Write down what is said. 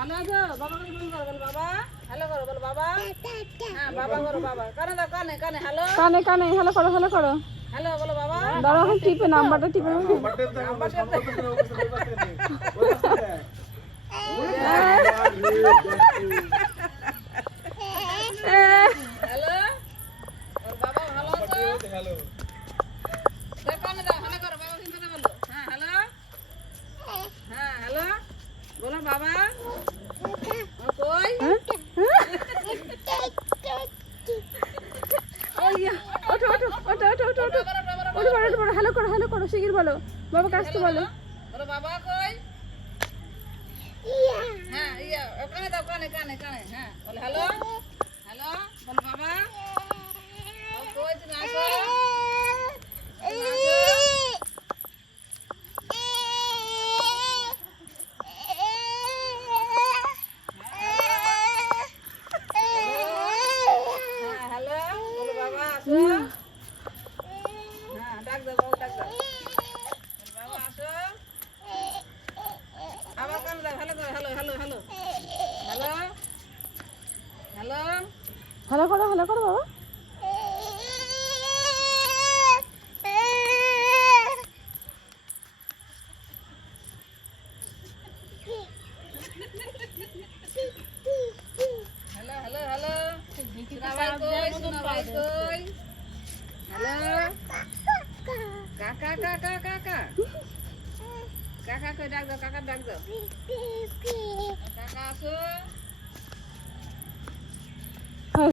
ভালো আছো? বাবাকে ফোন করো, বলো বাবা। হ্যালো করো, বলো বাবা। হ্যাঁ, বাবা করো, বাবা। কানে দাও, কানে, কানে, হ্যালো। কানে কানে হ্যালো করো হ্যালো করো। হ্যালো, বলো বাবা। দাঁড়াও এখন টিপে নাম্বারটা টিপে নাম্বার টেপ দাও। হ্যালো, ওর বাবা ভালো আছো? দাও, কানে দাও, হ্যালো করো, বাবা কিন্তু বলো। হ্যাঁ, হ্যালো। হ্যাঁ, হ্যালো। বলো বাবা। ও কই? ওইয়া ওঠো ওঠো ওঠো ওঠো ওঠো ওঠো ওঠো বড় হ্যালো করো শিগগির বলো বাবাকে আসতে বলো। বলো বাবা কই? হ্যাঁ, ইয়া, কানে দাও, কানে, কানে, কানে। হ্যাঁ, বলো হ্যালো। হ্যালো, বলো বাবা। ও কই, তুমি আসো। তুমি আসো। হ্যাঁ, হ্যালো, বলো বাবা আসো। হ্যাঁ, ডাক দাও, বাবা ডাক দাও। বলো বাবা আসো। আবার কানে দাও, হ্যালো করো, hello, hello, hello. Hello. Hello. Hello করো বাবা। Hello, hello, hello. সোনা ভাই কই? সোনা ভাই কই? হ্যালো। কাকা, কাকা, কাকা। কাকা কই, ডাক দাও, কাকা ডাক দাও। কাকা আসো।